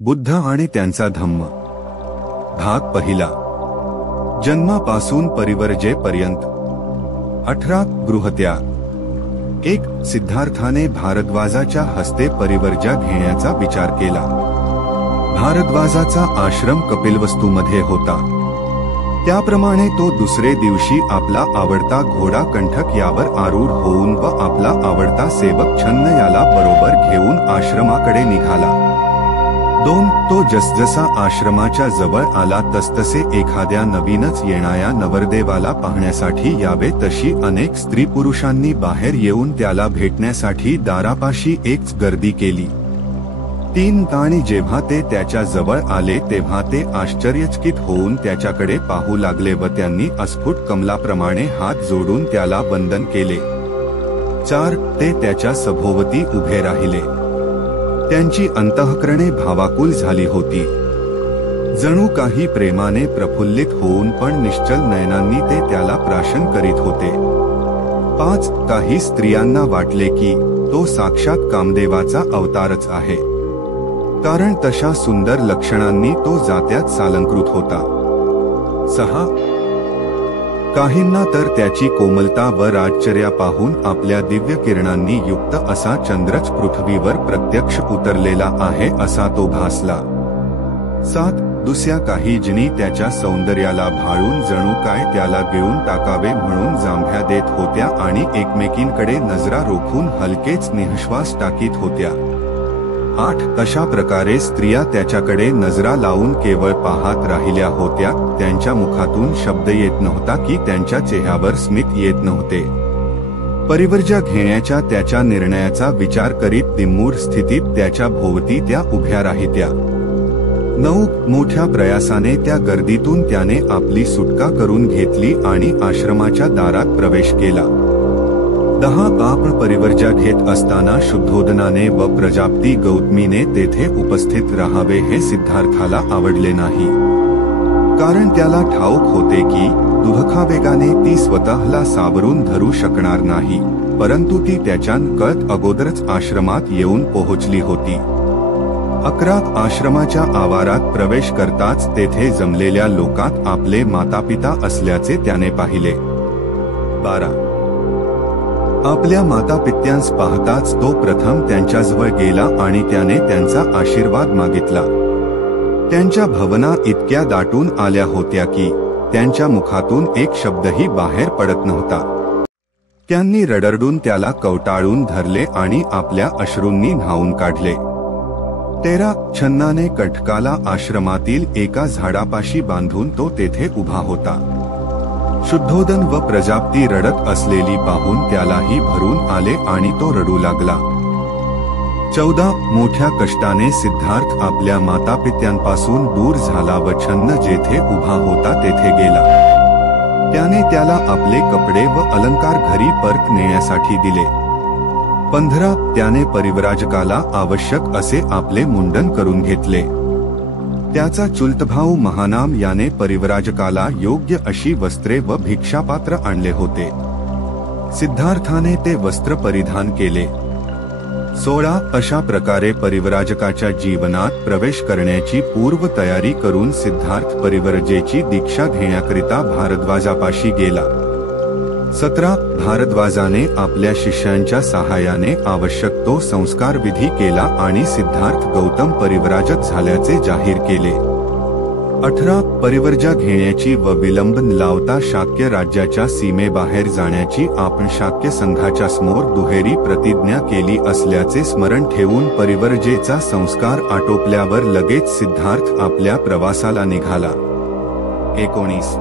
बुद्ध आणि त्यांचा धम्म. भाग पहिला. जन्मापासून परिवर्जेपर्यंत. 18 गृहत्याग. 1. सिद्धार्थाने भारद्वाजाच्या हस्ते परिवर्जा घेण्याचा विचार केला. भारद्वाजाचा आश्रम कपिलवस्तूमध्ये होता. त्याप्रमाणे तो दुसरे दिवशी आपला आवडता घोडा कंठक यावर आरूढ होऊन व आपला आवडता सेवक छन्न याला बरोबर घेऊन आश्रमाकडे निघाला. 2. तो जसजसा आश्रमाच्या जवळ आला तसतसे एखाद्या नवीनच येणाऱ्या नवरदेवाला पाहण्यासाठी यावे तशी अनेक स्त्री पुरुषांनी बाहेर येऊन त्याला भेटण्यासाठी दारापाशी एकच गर्दी केली. 3. आणि जेव्हा ते त्याच्या जवळ आले तेव्हा ते आश्चर्यचकित होऊन त्याच्याकडे पाहू लागले व त्यांनी अस्फुट कमलाप्रमाणे हात जोडून त्याला वंदन केले. 4. ते त्याच्या सभोवती उभे राहिले. त्यांची अंतःकरणे भावाकुल झाली होती. जणू काही प्रेमाने प्रफुल्लित होऊन पण निश्चल नयनांनी ते त्याला प्राशन करीत होते. 5. काही स्त्रियांना वाटले की तो साक्षात कामदेवाचा अवतारच आहे, कारण तशा सुंदर लक्षणांनी तो जात्यात सालंकृत होता. 6. काहींना तर त्याची कोमलता व राजचर्या पाहून आपल्या दिव्य किरणांनी युक्त असा चंद्रच पृथ्वीवर प्रत्यक्ष उतरलेला आहे असा तो भासला. 7. दुसऱ्या काही जणी त्याच्या सौंदर्याला भाळून जणू काय त्याला गिळून टाकावे म्हणून जांभया देत होत्या आणि एकमेकींकडे नजरा रोखून हलकेच निःश्वास टाकीत होत्या. 8. अशा प्रकारे स्त्रिया त्याच्याकडे नजरा लावून केवळ पाहत राहिल्या होत्या. त्यांच्या मुखातून शब्द येत नव्हता की त्यांच्या चेहऱ्यावर स्मित येत नव्हते. परिवर्जा घेण्याच्या त्याच्या निर्णयाचा विचार करीत दिम्मूढ स्थितीत त्याच्या भोवती त्या उभ्या राहित्या. 9. मोठ्या प्रयासाने त्या गर्दीतून त्याने आपली सुटका करून घेतली आणि आश्रमाच्या दारात प्रवेश केला. 10. आपण परिवर्जा घेत असताना शुद्धोदनाने व प्रजापती गौतमीने तेथे उपस्थित राहावे हे सिद्धार्थाला आवडले नाही, कारण त्याला ठाऊक होते की दुःखावेगाने ती स्वतःला सावरून धरू शकणार नाही, परंतु ती त्याच्या कळत अगोदरच आश्रमात येऊन पोहोचली होती. 11. आश्रमाच्या आवारात प्रवेश करताच तेथे जमलेल्या लोकात आपले मातापिता असल्याचे त्याने पाहिले. 12. आपल्या मातापित्यांस पाहताच तो प्रथम त्यांच्याजवळ गेला आणि त्याने त्यांचा आशीर्वाद मागितला. त्यांच्या भावना इतक्या दाटून आल्या होत्या की त्यांच्या मुखातून एक शब्दही बाहेर पडत नव्हता. त्यांनी रडरडून त्याला कवटाळून धरले आणि आपल्या अश्रूंनी न्हाऊन काढले. 13. छन्नाने कटकाला आश्रमातील एका झाडापाशी बांधून तो तेथे उभा होता. शुद्धोदन व प्रजापती रडत असलेली पाहून त्यालाही भरून आले आणि तो रडू लागला. 14. मोठ्या कष्टाने सिद्धार्थ आपल्या मातापित्यांपासून दूर झाला व छन्न जेथे उभा होता तेथे गेला. त्याने त्याला आपले कपडे व अलंकार घरी परत नेण्यासाठी दिले. 15. त्याने परिव्राजकाला आवश्यक असे आपले मुंडन करून घेतले. त्याचा चुलतभाऊ महानाम याने परिव्राजकाला योग्य अशी वस्त्रे व भिक्षापात्र आणले होते. सिद्धार्थाने ते वस्त्र परिधान केले. 16. अशा प्रकारे परिव्राजकाच्या जीवनात प्रवेश करण्याची पूर्व तयारी करून सिद्धार्थ परिव्रजेची दीक्षा घेण्याकरिता भारद्वाजापाशी गेला. 17. भारद्वाजाने आपल्या शिष्यांच्या सहाय्याने आवश्यक तो संस्कार विधी केला आणि सिद्धार्थ गौतम परिव्राजक झाल्याचे जाहीर केले. 18. परिवर्जा घेण्याची व विलंब न लावता शाक्य राज्याच्या सीमेबाहेर जाण्याची आपण शाक्य संघाच्या समोर दुहेरी प्रतिज्ञा केली असल्याचे स्मरण ठेवून परिवर्जेचा संस्कार आटोपल्यावर लगेच सिद्धार्थ आपल्या प्रवासाला निघाला. 19.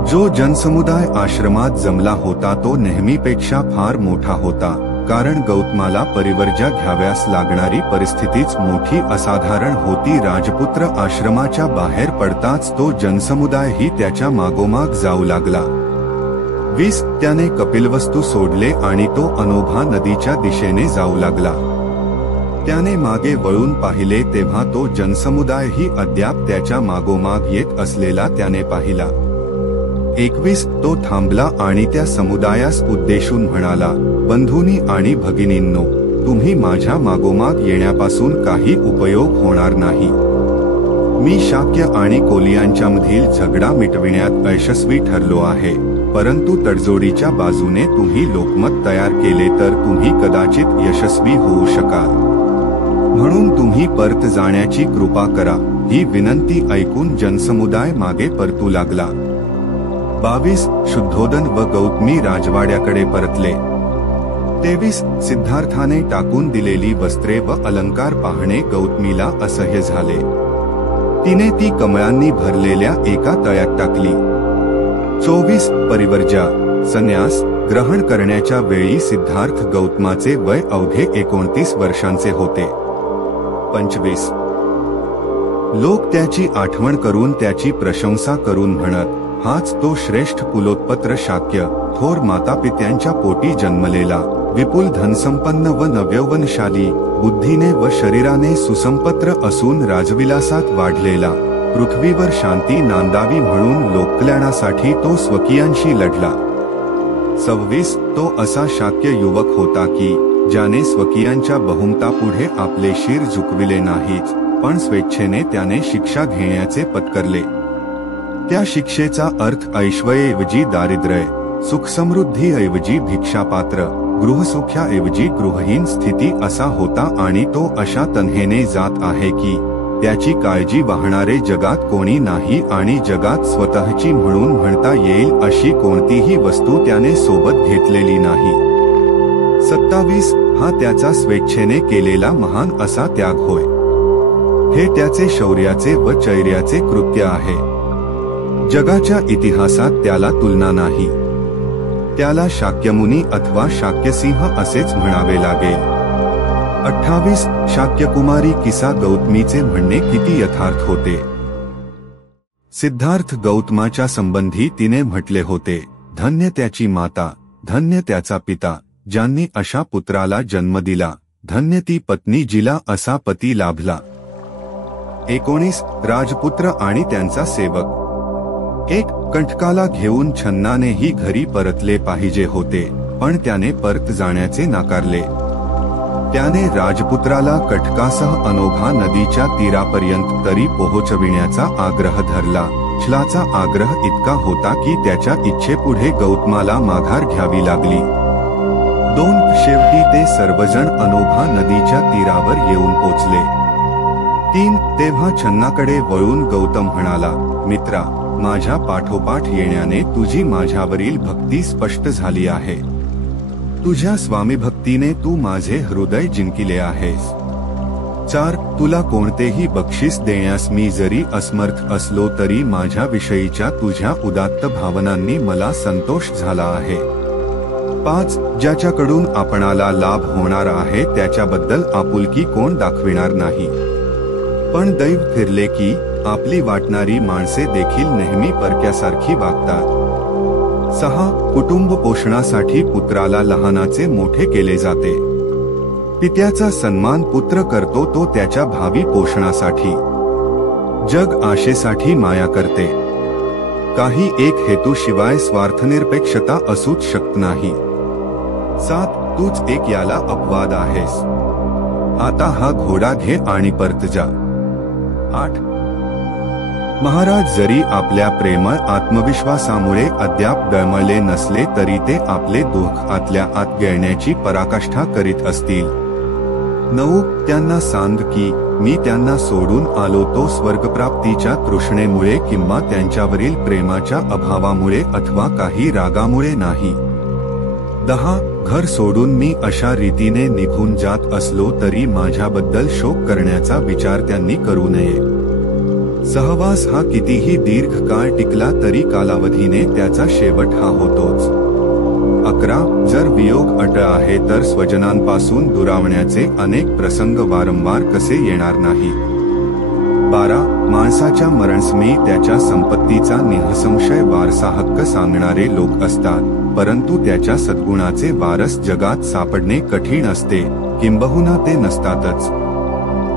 जो जनसमुदाय आश्रमात जमला होता तो नेहमीपेक्षा फार मोठा होता, कारण गौतमाला परिवर्जा घ्याव्यास लागणारी परिस्थितीच मोठी असाधारण होती. राजपुत्र आश्रमाच्या बाहेर पडताच तो जनसमुदायही त्याच्या मागोमाग जाऊ लागला. 20. त्याने कपिलवस्तू सोडले आणि तो अनोभा नदीच्या दिशेने जाऊ लागला. त्याने मागे वळून पाहिले तेव्हा तो जनसमुदायही अद्याप त्याच्या मागोमाग येत असलेला त्याने पाहिला. 21. तो थांबला आणि त्या समुदायास उद्देशून म्हणाला, बंधूंनी आणि भगिनींनो, तुम्ही माझ्या मागोमाग येण्यापासून काही उपयोग होणार नाही. मी शाक्य आणि कोलियांच्यामधील झगडा मिटविण्यात यशस्वी ठरलो आहे, परंतु तडजोडीच्या बाजूने तुम्ही लोकमत तयार केले तर तुम्ही कदाचित यशस्वी होऊ शकाल. म्हणून तुम्ही परत जाण्याची कृपा करा. ही विनंती ऐकून जनसमुदाय मागे परतू लागला. 22 शुद्धोदन व गौतमी राजवाड्याकडे परतले. 23 सिद्धार्थाने टाकून दिलेली वस्त्रे व अलंकार पाहणे गौतमीला असह्य झाले. तिने ती कमळांनी भरलेल्या एका तळ्यात टाकली. 24 परिवर्जा संन्यास ग्रहण करण्याच्या वेळी सिद्धार्थ गौतमाचे वय अवघे 29 वर्षांचे होते. 25 लोक त्याची आठवण करून त्याची प्रशंसा करून म्हणत, हाच तो श्रेष्ठ कुलोत्पत्र शाक्य, थोर मातापित्यांच्या पोटी जन्मलेला, विपुल धनसंपन्न व नवयौवनशाली, बुद्धीने व शरीराने सुसंपत्र असून राजविलासात वाढलेला, पृथ्वीवर शांती नांदावी म्हणून लोककल्याणासाठी तो स्वकीयांशी लढला. 26 तो असा शाक्य युवक होता की ज्याने स्वकीयांच्या बहुमतापुढे आपले शिर झुकविले नाहीच, पण स्वेच्छेने त्याने शिक्षा घेण्याचे पत्करले. त्या शिक्षेचा अर्थ ऐश्वर्याऐवजी दारिद्र्य, सुखसमृद्धीऐवजी भिक्षापात्र, गृहसुख्याऐवजी गृहहीन स्थिती असा होता आणि तो अशा तऱ्हेने जात आहे की त्याची काळजी वाहणारे जगात कोणी नाही आणि जगात स्वतःची म्हणून म्हणता येईल अशी कोणतीही वस्तू त्याने सोबत घेतलेली नाही. 27 हा त्याचा स्वेच्छेने केलेला महान असा त्याग होय. हे त्याचे शौर्याचे व चैर्याचे कृत्य आहे. जगाच्या इतिहासात त्याला तुलना नाही. त्याला शाक्यमुनी अथवा शाक्यसिंह असेच म्हणावे लागेल. 28 शाक्यकुमारी किसा गौतमीचे म्हणणे किती यथार्थ होते. सिद्धार्थ गौतमाच्या संबंधी तिने म्हटले होते, धन्य त्याची माता, धन्य त्याचा पिता, ज्यांनी अशा पुत्राला जन्म दिला, धन्य ती पत्नी जिला असा पती लाभला. 19 राजपुत्र आणि त्यांचा सेवक. एक कंटकाला घेऊन छन्नानेही घरी परतले पाहिजे होते, पण त्याने परत जाण्याचे नाकारले. त्याने राजपुत्राला कटकासह अनोघा नदीच्या तीरापर्यंत तरी पोहोचविण्याचा आग्रह धरला. छलाचा आग्रह इतका होता की त्याच्या इच्छेपुढे गौतमाला माघार घ्यावी लागली. 2 शेवटी ते सर्वजण अनोघा नदीच्या तीरावर येऊन पोचले. 3 तेव्हा छन्नाकडे वळून गौतम म्हणाला, मित्रा, माझ्या पाठोपाठ येण्याने तुझी माझ्यावरील भक्ती स्पष्ट झाली आहे. तुझ्या स्वामीभक्तीने तू माझे हृदय जिंकिले आहेस. 4 तुला कोणतेही बक्षीस देण्यास मी जरी असमर्थ असलो तरी माझ्या विषयीच्या तुझ्या उदात्त भावनांनी मला संतोष झाला आहे. 5 ज्याच्याकडून आपणाला लाभ होणार आहे त्याच्याबद्दल आपुलकी कोण दाखविणार नाही, पण दैव फिरले की आपली वाटणारी माणसे देखील नेहमी परक्यासारखी वागतात. 6 कुटुंब पोषणासाठी पुत्राला लहानाचे मोठे केले जाते. पित्याचा सन्मान पुत्र करतो तो त्याच्या भावी पोषणासाठी. जग आशेसाठी माया करते. काही एक हेतूशिवाय स्वार्थनिरपेक्षता असूच शकत नाही. 7 तूच एक याला अपवाद आहेस. आता हा घोडा घे आणि परत जा. 8 महाराज जरी आपल्या प्रेमळ आत्मविश्वासामुळे अद्याप डळमळले नसले तरी ते आपले दुःख आतल्या आत गिळण्याची पराकाष्ठा करीत असतील. 9 त्यांना सांग की मी त्यांना सोडून आलो तो स्वर्गप्राप्तीच्या तृष्णेमुळे किंवा त्यांच्यावरील प्रेमाच्या अभावामुळे अथवा काही रागामुळे नाही. 10 घर सोडून मी अशा रीतीने निघून जात असलो तरी माझ्याबद्दल शोक करण्याचा विचार त्यांनी करू नये. सहवास हा कितीही दीर्घ काळ टिकला तरी कालावधीने त्याचा शेवट हा होतोच. 11 जर वियोग अटळ आहे तर स्वजनांपासून दुरावण्याचे अनेक प्रसंग वारंवार कसे येणार नाही. 12 माणसाच्या मरणसमयी त्याच्या संपत्तीचा निःसंशय वारसा हक्क सांगणारे लोक असतात, परंतु त्याच्या सद्गुणाचे वारस जगात सापडणे कठीण असते, किंबहुना ते नसतातच.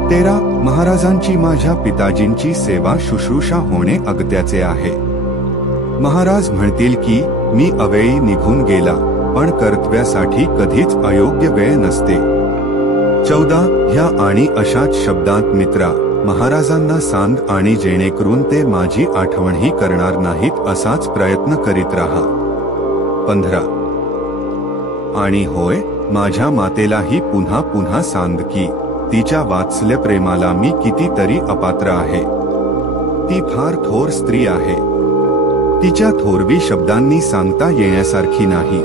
13 महाराजांची माझ्या पिताजींची सेवा शुश्रूषा होणे अगत्याचे आहे. महाराज म्हणतील की मी अवेळी निघून गेला, पण कर्तव्यासाठी कधीच अयोग्य वेळ नसते. 14 ह्या आणि अशाच शब्दांत मित्रा महाराजांना सांग आणि जेणेकरून ते माझी आठवणही करणार नाहीत असाच प्रयत्न करीत राहा. 15 आणि होय माझ्या मातेलाही पुन्हा पुन्हा सांग की तिच्या वात्सल्य प्रेमाला मी कितीतरी अपात्र आहे. ती फार थोर स्त्री आहे. तिच्या थोरवी शब्दांनी सांगता येण्यासारखी नाही.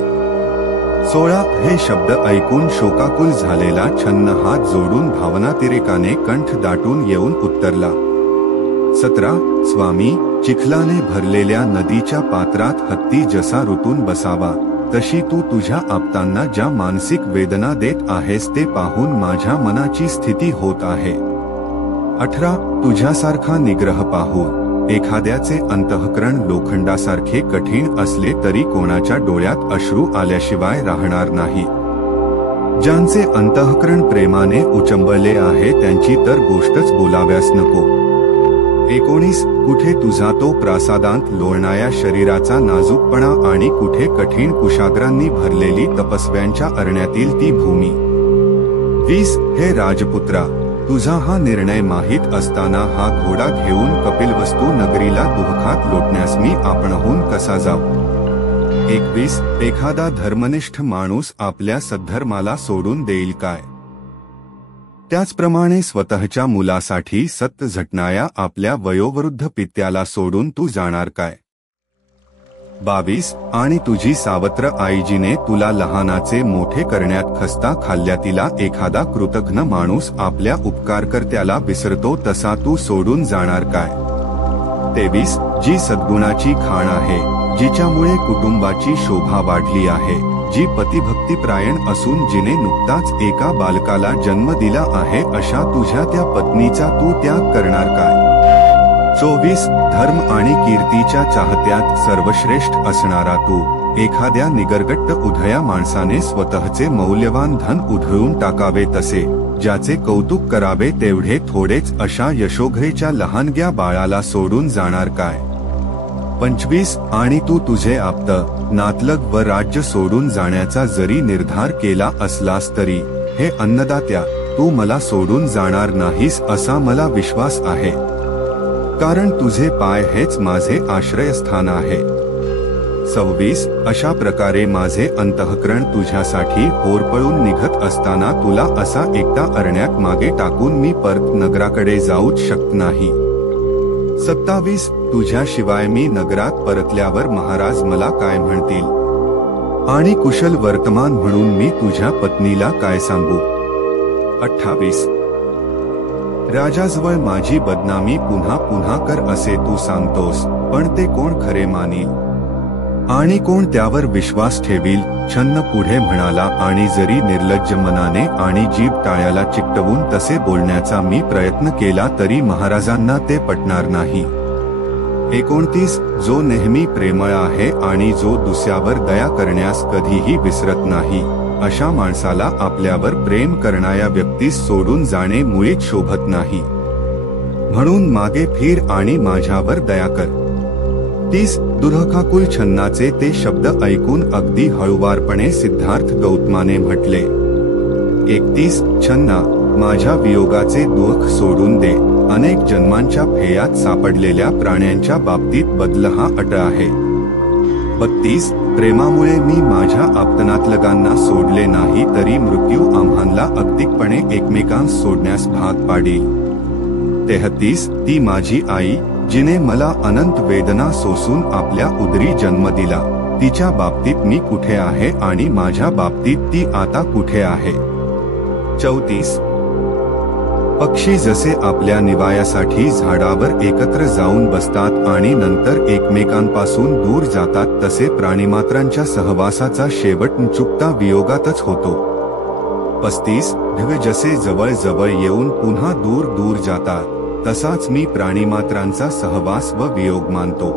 16 हे शब्द ऐकून शोकाकुल झालेला छन्न हात जोडून भावनातिरेकाने कंठ दाटून येऊन उत्तरला. 17 स्वामी, चिखलाने भरलेल्या नदीच्या पात्रात हत्ती जसा ऋतून बसावा तशी तू तुझ्या आप्तांना ज्या मानसिक वेदना देत आहेस ते पाहून माझ्या मनाची स्थिती होत आहे. 18 तुझ्यासारखा निग्रह पाहून एखाद्याचे अंतःकरण लोखंडासारखे कठीण असले तरी कोणाच्या डोळ्यात अश्रू आल्याशिवाय राहणार नाही. ज्यांचे अंतःकरण प्रेमाने उचंबळले आहे त्यांची तर गोष्टच बोलाव्यास नको. 19 कुठे तुझा तो प्रासादांत लोळणाऱ्या शरीराचा नाजूकपणा आणि कुठे कठीण कुशाग्रांनी भरलेली तपस्व्यांच्या अरण्यातील ती भूमी. 20 हे राजपुत्रा, तुझा हा निर्णय माहीत असताना हा घोडा घेऊन कपिलवस्तू नगरीला दुःखात लोटण्यास मी आपणहून कसा जाऊ. 21 एखादा धर्मनिष्ठ माणूस आपल्या सद्धर्माला सोडून देईल काय. त्याचप्रमाणे स्वतःच्या मुलासाठी सत्त झटणाऱ्या आपल्या वयोवृद्ध पित्याला सोडून तू जाणार काय. 22 आणि तुझी सावत्र आईजीने तुला लहानाचे मोठे करण्यात खस्ता खाल्ल्यातीला एखादा कृतघ्न माणूस आपल्या उपकारकर्त्याला विसरतो तसा तू सोडून जाणार काय. 23 जी सद्गुणाची खाण आहे, जिच्यामुळे कुटुंबाची शोभा वाढली आहे, जी पतिभक्तिप्रायण असून जिने नुकताच एका बालकाला जन्म दिला आहे अशा तुझ्या त्या पत्नीचा तू त्याग करणार काय. 24 धर्म आणि कीर्तीच्या चाहत्यात सर्वश्रेष्ठ असणारा तू एखाद्या निगरगट्ट उधया माणसाने स्वतःचे मौल्यवान धन उधळून टाकावे तसे, ज्याचे कौतुक करावे तेवढे थोडेच अशा यशोघरेच्या लहानग्या बाळाला सोडून जाणार काय. 25 आणि तू तुझे आप्त, नातलग व राज्य सोडून जाण्याचा जरी निर्धार केला असलास तरी हे अन्नदात्या तू मला सोडून जाणार नाहीस असा मला विश्वास आहे, कारण तुझे पाय हेच माझे आश्रयस्थान आहे. 26 अशा प्रकारे माझे अंतःकरण तुझ्यासाठी होरपळून निघत असताना तुला असा एकटा अरण्यात मागे टाकून मी परत नगराकडे जाऊच शकत नाही. 27 तुझ्याशिवाय मी नगरात परतल्यावर महाराज मला काय म्हणतील आणि कुशल वर्तमान म्हणून मी तुझ्या पत्नीला काय सांगू. 28 राजाजवळ माझी बदनामी पुन्हा पुन्हा कर असे तू सांगतोस, पण ते कोण खरे मानील आणि कोण त्यावर विश्वास ठेवील. छन्न पुढे म्हणाला आणि जरी निर्लज्ज मनाने आणि जीभ टाळ्याला चिकटवून तसे बोलण्याचा मी प्रयत्न केला तरी महाराजांना ते पटणार नाही. 29 जो नेहमी प्रेमळ आहे आणि जो दुसऱ्यावर दया करण्यास कधीही विसरत नाही अशा माणसाला आपल्यावर प्रेम करणाऱ्या व्यक्तीस सोडून जाणे मुळीच शोभत नाही. म्हणून मागे फिर आणि माझ्यावर दया कर. 30 दुर्हकाकुल छन्नाचे ते शब्द ऐकून अगदी हळुवारपणे सिद्धार्थ गौतमाने म्हटले. 31 छन्ना, माझ्या वियोगाचे दुःख सोडून दे. अनेक जन्मांच्या फेयात सापडलेल्या प्राण्यांच्या बाबतीत बदल हा अट आहे. 32 प्रेमामुळे मी माझ्या आप्तनातलगांना सोडले नाही तरी मृत्यू आम्हांला अगतिकपणे एकमेकांस सोडण्यास भाग पाडील. 33 ती माझी आई, जिने मला अनंत वेदना सोसून आपल्या उदरी जन्म दिला, तिच्या बाबतीत मी कुठे आहे आणि माझ्या बाबतीत ती आता कुठे आहे. 34 पक्षी जसे आपल्या निवायासाठी झाडावर एकत्र जाऊन बसतात आणि नंतर एकमेकांपासून दूर जातात तसे प्राणीमात्रांच्या सहवासाचा शेवट चुकता वियोगातच होतो. 35 ढग जसे जवळ जवळ येऊन पुन्हा दूर दूर जातात तसाच मी प्राणीमात्रांचा सहवास व वियोग मानतो.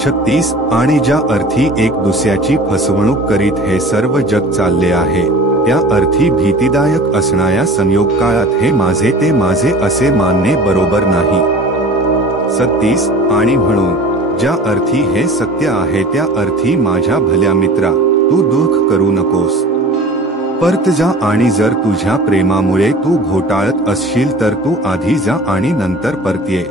36 आणि ज्या अर्थी एक दुसऱ्याची फसवणूक करीत हे सर्व जग चालले आहे त्या अर्थी भीतिदायक असणाऱ्या संयोग काळात हे माझे ते माझे असे मानणे बरोबर नाही. 37 आणि म्हणून ज्या अर्थी हे सत्य आहे त्या अर्थी माझ्या भल्या मित्रा तू दुःख करू नकोस. परत जा आणि जर तुझ्या प्रेमामुळे तू घोटाळत असशील तर तू आधी जा आणि नंतर परत ये.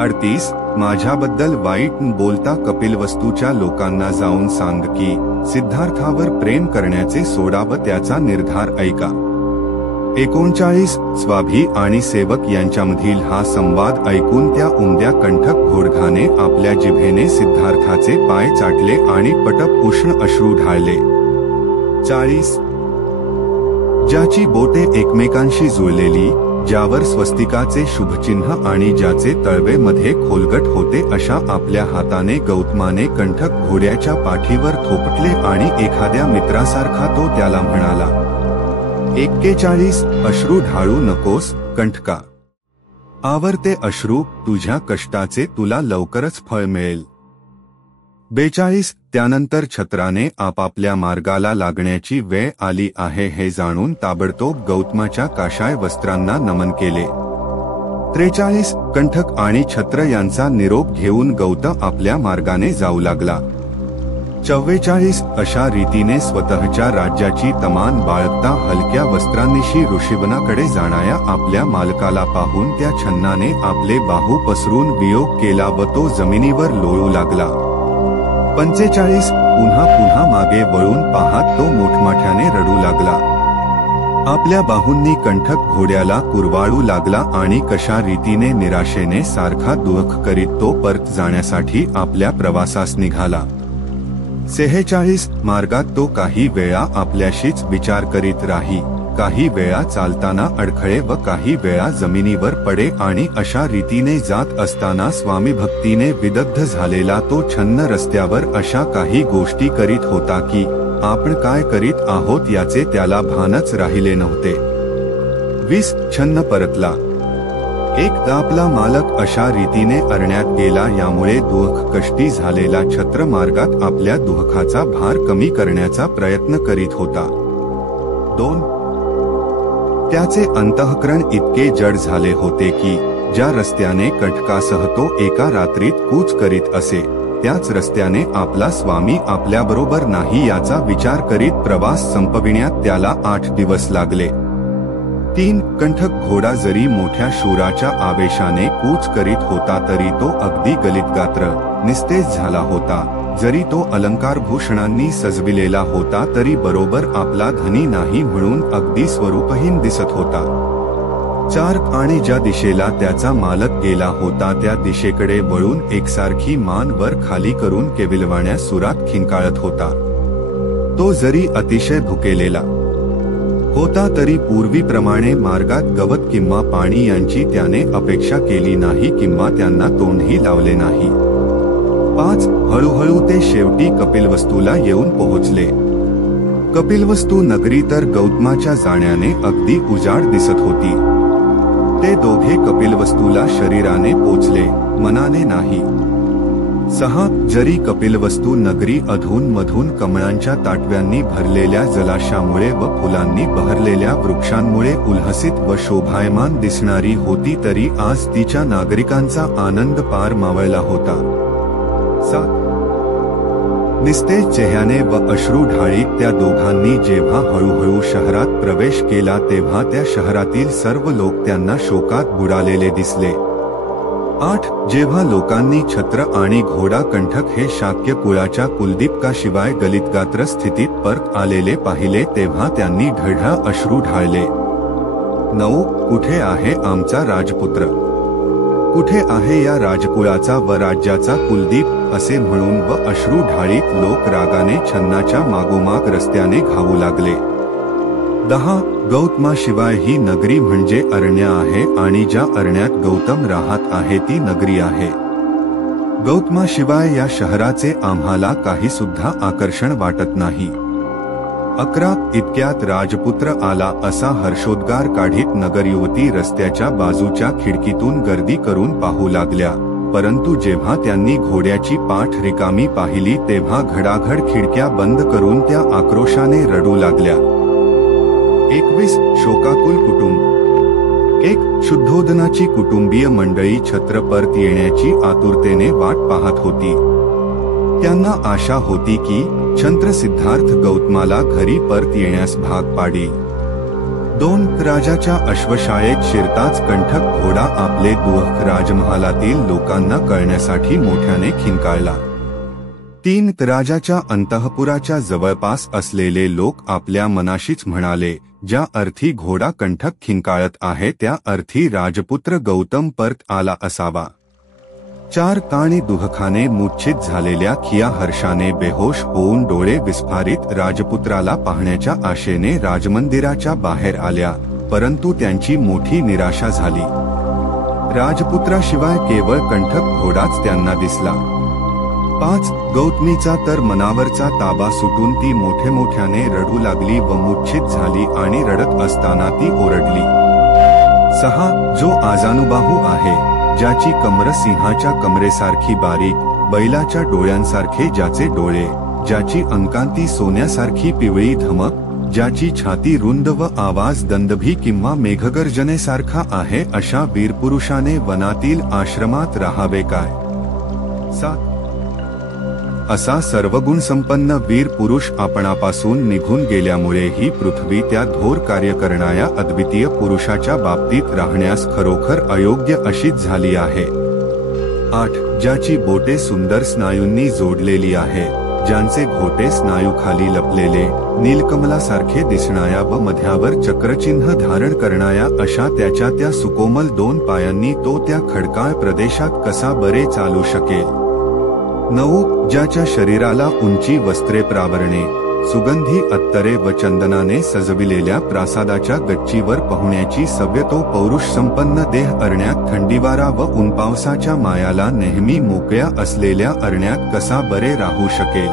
38. माझ्याबद्दल वाईट बोलता कपिलवस्तूच्या लोकांना जाऊन सांग की सिद्धार्थावर प्रेम करण्याचे सोडा व त्याचा निर्धार ऐका. 39. स्वाभी आणि सेवक यांच्यामधील हा संवाद ऐकून त्या उमद्या कंठक घोडघाने आपल्या जिभेने सिद्धार्थाचे पाय चाटले आणि पटप उष्ण अश्रू ढाळले. 40. ज्याची बोटे एकमेकांशी जुळलेली, ज्यावर स्वस्तिकाचे शुभचिन्ह आणि ज्याचे तळवे मध्ये खोलगट होते अशा आपल्या हाताने गौतमाने कंठक घोड्याच्या पाठीवर थोपटले आणि एखाद्या मित्रासारखा तो त्याला म्हणाला. 41. अश्रू ढाळू नकोस कंठका. आवरते अश्रू, तुझ्या कष्टाचे तुला लवकरच फळ मिळेल. 42. त्यानंतर छत्राने आपापल्या मार्गाला लागण्याची वेळ आली आहे हे जाणून ताबडतोब गौतमाच्या काशाय वस्त्रांना नमन केले. 43. कंठक आणि छत्र यांचा निरोप घेऊन गौतम आपल्या मार्गाने जाऊ लागला. 44. अशा रीतीने स्वतःच्या राज्याची तमान बाळगता हलक्या वस्त्रांनिशी ऋषीवनाकडे जाणाऱ्या आपल्या मालकाला पाहून त्या छन्नाने आपले बाहू पसरून वियोग केला व तो जमिनीवर लोळू लागला. 45. पुन्हा पुन्हा मागे वळून पाहत तो मोठमोठ्याने रडू लागला. आपल्या बाहूंनी कंठक घोड्याला कुरवाळू लागला आणि कशा रीतीने निराशेने सारखा दुःख करीत तो परत जाण्यासाठी आपल्या प्रवासास निघाला. 46. मार्गात तो काही वेळा आपल्याशीच विचार करीत राही, काही वेळा चालताना अडखळे व काही वेळा जमिनीवर पडे आणि अशा रीतीने जात असताना स्वामी भक्तीने विदग्ध झालेला तो छन्न रस्त्यावर अशा काही गोष्टी करीत होता की आपण काय करीत आहोत याचे त्याला भानच राहिले नव्हते. 20. छन्न परतला. एकदा आपला मालक अशा रीतीने अरण्यात गेला, यामुळे दुःख कष्टी झालेला छत्र मार्गात आपल्या दुःखाचा भार कमी करण्याचा प्रयत्न करीत होता. 2. त्याचे अंतःकरण इतके जड झाले होते की ज्या रस्त्याने कंठकासह तो एका रात्रीत कूच करीत असे, त्याच रस्त्याने आपला स्वामी आपल्याबरोबर नाही याचा विचार करीत प्रवास संपविण्यात त्याला 8 दिवस लागले. 3. कंठक घोडा जरी मोठ्या शूराच्या आवेशाने कूच करीत होता तरी तो अगदी गलितगात्र, निस्तेज झाला होता. जरी तो अलंकारभूषणांनी सजविलेला होता तरी बरोबर आपला धनी नाही म्हणून अगदी स्वरूपहीन दिसत होता. 4. आणि ज्या दिशेला त्याचा मालक गेला होता त्या दिशेकडे वळून एकसारखी मान वर खाली करून केविलवाण्या सुरात खिंकाळत होता. तो जरी अतिशय भुकेलेला होता तरी पूर्वीप्रमाणे मार्गात गवत किंवा पाणी यांची त्याने अपेक्षा केली नाही किंवा त्यांना तोंडही लावले नाही. 5. हळूहळू ते शेवटी कपिलवस्तूला येऊन पोहोचले. कपिलवस्तू नगरी तर गौतमाच्या जाण्याने अगदी उजाड दिसत होती. ते दोघे कपिलवस्तूला शरीराने पोचले, मनाने नाही. 6. जरी कपिलवस्तू नगरी अधून मधून कमळांच्या ताटव्यांनी भरलेल्या जलाशयामुळे व फुलांनी बहरलेल्या वृक्षांमुळे उल्हसित व शोभायमान दिसणारी होती तरी आज तिच्या नागरिकांचा आनंद पार मावळला होता. 7. निस्तेज चेहऱ्याने व अश्रू ढाळीत त्या दोघांनी जेव्हा हळूहळू शहरात प्रवेश केला तेव्हा त्या शहरातील सर्व लोक त्यांना शोकात बुडालेले दिसले. 8. जेव्हा लोकांनी छत्र आणि घोडा कंठक हे शाक्य कुळाच्या कुलदीपकाशिवाय गलितगात्र स्थितीत परत आलेले पाहिले तेव्हा त्यांनी ढळढळ अश्रू ढाळले. 9. कुठे आहे आमचा राजपुत्र, कुठे आहे या राजकुळाचा व राज्याचा कुलदीप असे म्हणून व अश्रू ढाळीत लोक रागाने छन्नाच्या मागोमाग रस्त्याने धावू लागले. 10. गौतमाशिवाय ही नगरी म्हणजे अरण्य आहे आणि ज्या अरण्यात गौतम राहत आहे ती नगरी आहे. गौतमाशिवाय या शहराचे आम्हाला काही सुद्धा आकर्षण वाटत नाही. 11. इतक्यात राजपुत्र आला असा हर्षोद्गार काढीत नगरयुवती रस्त्याच्या बाजूच्या खिडकीतून गर्दी करून पाहू लागल्या, परंतु जेव्हा त्यांनी घोड्याची पाठ रिकामी पाहिली तेव्हा घडाघड खिडक्या बंद करून त्या आक्रोशाने रडू लागल्या. 21. शोकाकुल कुटुंब. 1. शुद्धोदनाची कुटुंबीय मंडळी छत्र परत येण्याची आतुरतेने वाट पाहत होती. त्यांना आशा होती की छंत्र सिद्धार्थ गौतमाला घरी परत येण्यास भाग पाडी. 2 राजाच्या अश्वशाळेत शिरताच कंठक घोडा आपले दुःख राजमहालातील लोकांना कळण्यासाठी मोठ्याने खिंकाळला. 3 राजाच्या अंतःपुराच्या जवळपास असलेले लोक आपल्या मनाशीच म्हणाले, ज्या अर्थी घोडा कंठक खिंकाळत आहे त्या अर्थी राजपुत्र गौतम परत आला असावा. 4 ताणी दुःखाने मूर्छित झालेल्या खिया हर्षाने बेहोश होऊन डोळे विस्फारित राजपुत्राला पाहण्याच्या आशेने राजमंदिराच्या बाहेर आल्या, परंतु त्यांची मोठी निराशा झाली. राजपुत्राशिवाय केवळ कंठक घोडाच त्यांना दिसला. 5 गौतमीचा तर मनावरचा ताबा सुटून ती मोठ्याने रडू लागली व मूर्छित झाली आणि रडत असताना ती ओरडली. 6 जो आजानुबाहू आहे, ज्याची कमर सिंहाच्या कमरेसारखी बारीक, बैलाच्या डोळ्यांसारखे ज्याचे डोळे, ज्याची अंकांती सोन्यासारखी पिवळी धमक, ज्याची छाती रुंद व आवाज दंदभी किंवा मेघगर्जनेसारखा आहे, अशा वीरपुरुषाने वनातील आश्रमात राहावे काय. 7 असा सर्वगुणसंपन्न वीर पुरुष आपणापासून निघून गेल्यामुळे ही पृथ्वी त्या थोर कार्य करणाऱ्या अद्वितीय पुरुषाच्या बाबतीत राहण्यास खरोखर अयोग्य अशीच झाली आहे. 8 ज्याची बोटे सुंदर स्नायूंनी जोडलेली आहे, ज्यांचे घोटे स्नायूखाली लपलेले, नीलकमलासारखे दिसणाऱ्या व मध्यावर चक्रचिन्ह धारण करणाऱ्या अशा त्याच्या त्या सुकोमल 2 पायांनी तो त्या खडकाळ प्रदेशात कसा बरे चालू शकेल. 9 ज्याच्या शरीराला उंची वस्त्रे प्रावरणे, सुगंधी अत्तरे व चंदनाने सजविलेल्या प्रासादाच्या गच्चीवर पाहुण्याची सव्य तो पौरुष संपन्न देह अरण्यात थंडीवारा व ऊनपावसाच्या मायाला नेहमी मोकळ्या असलेल्या अरण्यात कसा बरे राहू शकेल.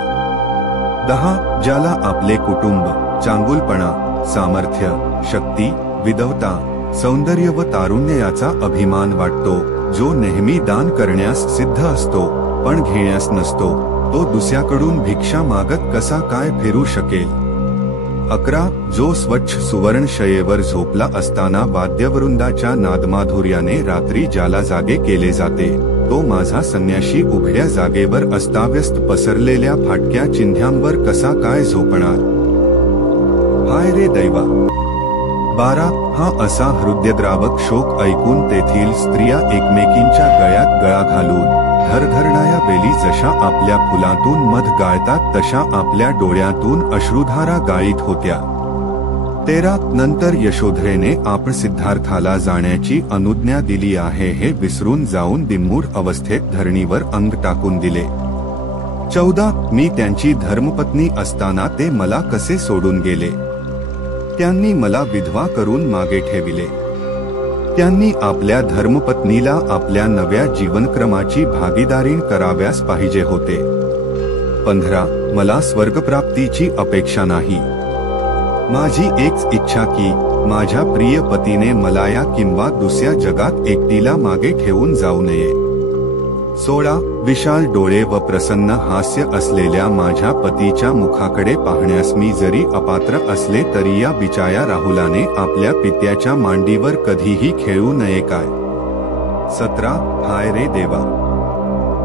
10 ज्याला आपले कुटुंब, चांगुलपणा, सामर्थ्य, शक्ती, विद्वत्ता, सौंदर्य व तारुण्य याचा अभिमान वाटतो, जो नेहमी दान करण्यास सिद्ध असतो पण घेण्यास नसतो, तो दुसऱ्याकडून भिक्षा मागत कसा काय फिरू शकेल. 11 जो स्वच्छ सुवर्ण शयेवर झोपला असताना वाद्यवृंदाच्या नादमाधुर्याने रात्री ज्याला जागे केले जाते, तो माझा संन्याशी उघड्या जागेवर अस्ताव्यस्त पसरलेल्या फाटक्या चिन्हांवर कसा काय झोपणार. हाय रे दैवा. 12 हा असा हृदयद्रावक शोक ऐकून तेथील स्त्रिया एकमेकींच्या गळ्यात गळा घालून धरधरणाऱ्या वेली जशा आपल्या फुलातून मध गाळतात तशा आपल्या डोळ्यातून अश्रुधारा गाळीत होत्या. 13 नंतर यशोधरेने आपण सिद्धार्थाला जाण्याची अनुज्ञा दिली आहे हे विसरून जाऊन दिनमूढ अवस्थेत धरणीवर अंग टाकून दिले. 14 मी त्यांची धर्मपत्नी असताना ते मला कसे सोडून गेले. त्यांनी मला विधवा करून मागे ठेविले. त्यांनी आपल्या धर्मपत्नीला आपल्या नव्या जीवनक्रमाची भागीदारी कराव्यास पाहिजे होते. 15 मला स्वर्गप्राप्तीची अपेक्षा नाही. माझी एकच इच्छा की माझ्या प्रिय पतीने मला या किंवा दुसऱ्या जगात एकटीला मागे ठेवून जाऊ नये. 16 विशाल डोळे व प्रसन्न हास्य असलेल्या माझ्या पतीच्या मुखाकडे पाहण्यास मी जरी अपात्र असले तरी या बिचाया राहुलाने आपल्या पित्याच्या मांडीवर कधीही खेळू नये काय. 17 हाय रे देवा.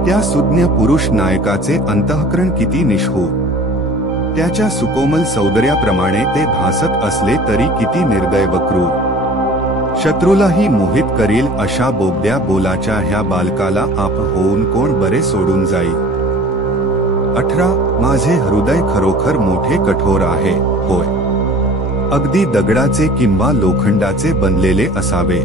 त्या सुज्ञ पुरुष नायकाचे अंतःकरण किती निष्ठुर. त्याच्या सुकोमल सौंदर्याप्रमाणे ते भासत असले तरी किती निर्दय व क्रूर. शत्रूलाही मोहित करील अशा बोबड्या बोलाच्या ह्या बालकाला आप होऊन कोण बरे सोडून जाईल. 18 माझे हृदय खरोखर मोठे कठोर आहे, होय. अगदी दगडाचे किंवा लोखंडाचे बनलेले असावे.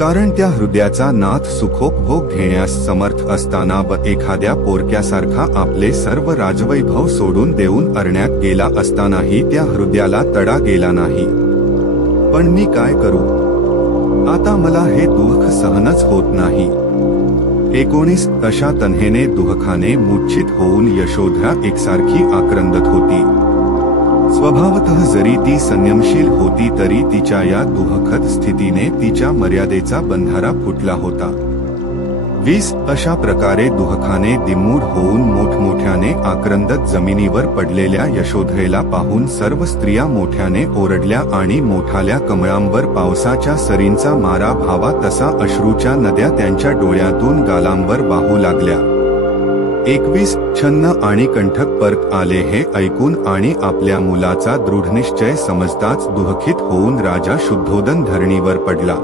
कारण त्या हृदयाचा नाथ सुखोपभोग घेण्यास समर्थ असताना व एखाद्या पोरक्यासारखा आपले सर्व राजवैभव सोडून देऊन अरण्यात गेला असतानाही त्या हृदयाला तडा गेला नाही. पण मी काय करू. आता मला हे दुःख सहनच होत नाही. 19 तशा तन्हेने दुःखाने मूर्छित होऊन यशोधरा एकसारखी आक्रंदत होती. स्वभावतः जरी ती संयमशील होती तरी तिच्या या दुःखद स्थितीने तिच्या मर्यादेचा बंधारा फुटला होता. 20 अशा प्रकारे दुःखाने दिमूढ होऊन मोठमोठ्याने आक्रंदत जमिनीवर पडलेल्या यशोधरेला पाहून सर्व स्त्रिया मोठ्याने ओरडल्या आणि मोठाल्या कमळांवर पावसाच्या सरींचा मारा व्हावा तसा अश्रूच्या नद्या त्यांच्या डोळ्यातून गालांवर वाहू लागल्या. 21 छन्न आणि कंठक परत आले हे ऐकून आणि आपल्या मुलाचा दृढनिश्चय समजताच दुःखित होऊन राजा शुद्धोदन धरणीवर पडला.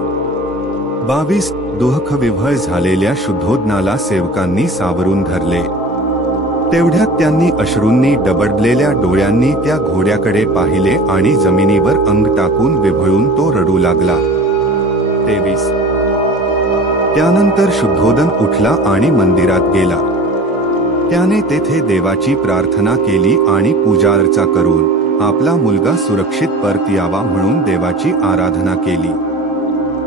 22 दुःखविव्हळ झालेल्या शुद्धोदनाला सेवकांनी सावरून धरले. तेवढ्यात त्यांनी अश्रूंनी डबडलेल्या डोळ्यांनी त्या घोड्याकडे पाहिले आणि जमिनीवर अंग टाकून विव्हळून तो रडू लागला. 23 त्यानंतर शुद्धोदन उठला आणि मंदिरात गेला. त्याने तेथे देवाची प्रार्थना केली आणि पूजार्चा करून आपला मुलगा सुरक्षित परत यावा म्हणून देवाची आराधना केली.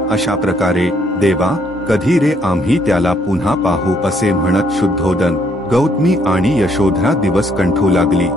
अशा प्रकारे देवा कधी रे आम्ही त्याला पुन्हा पाहू असे म्हणत शुद्धोदन, गौतमी आणि यशोधरा दिवस कंठू लागली.